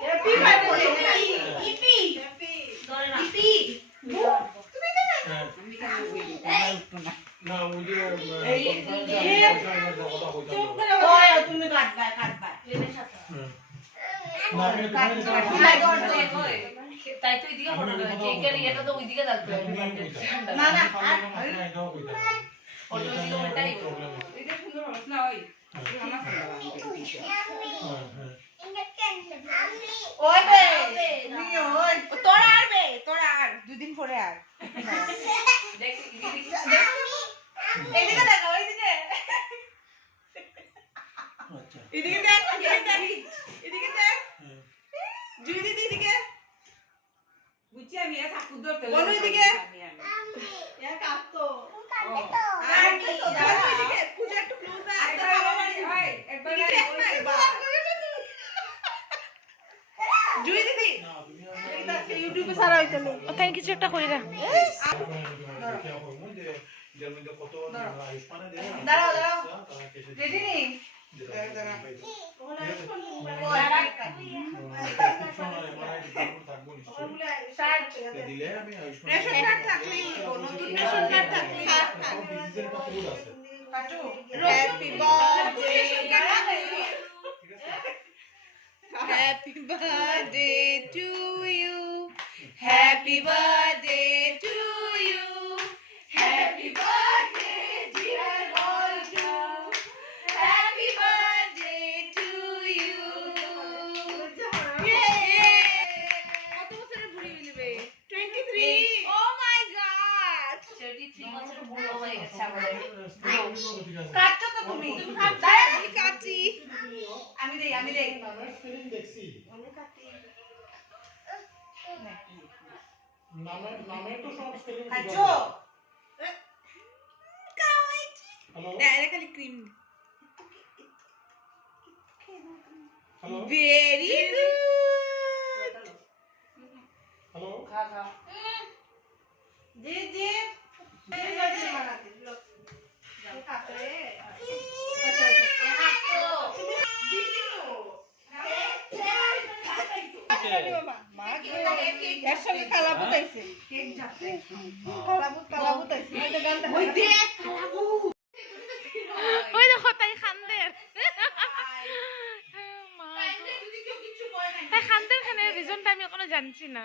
Happy birthday ইপি happy ইপি তুমি কেন আমি কেন বলি না ওই যে ওই তুমি কাটবা প্লেনের সাথে না আমি তাই তো এদিকে ফটো কেকের এটা তো ওইদিকে রাখতে হবে না না ফটো দিকে ওটাই এটা সুন্দর হবে না ওই ওই বে তুমি ওই তোরা আর দুদিন পরে আর দেখ এদিকে দেখো ওইদিকে আচ্ছা এদিকে দেখ এদিকে দেখ জুই দিদি এদিকে বুঝছি আমি এ ঠাকুর ধরতে বলো এদিকে ইয়া কাটতো আমি দাঁড়া এদিকে পূজা একটু ক্লোজ আয় একবার জুই দিদি এটা ইউটিউবে সারা হইতালো ওখানে কিছু একটা কইরা দাঁড়াও রেডি নেই Happy birthday to you. Happy birthday to you. Happy birthday, dear Golju. Happy birthday to you. Yay! কত বছরের বুড়ি হইবে? 23. Oh my god. 33 বছরের বুড়ো হয়ে গেছে আমাদের। কাটছো তো তুমি কাটছো আমি কাটছি আমি দেই স্পেলিং দেখছি আমি কাটি নামে তো সব স্পেলিং কাটছো কাওয়াইচি হ্যালো এটা খালি cream hello very good hello খা জি খান্দের খানে রিজনটা আমি এখনো জানছি না।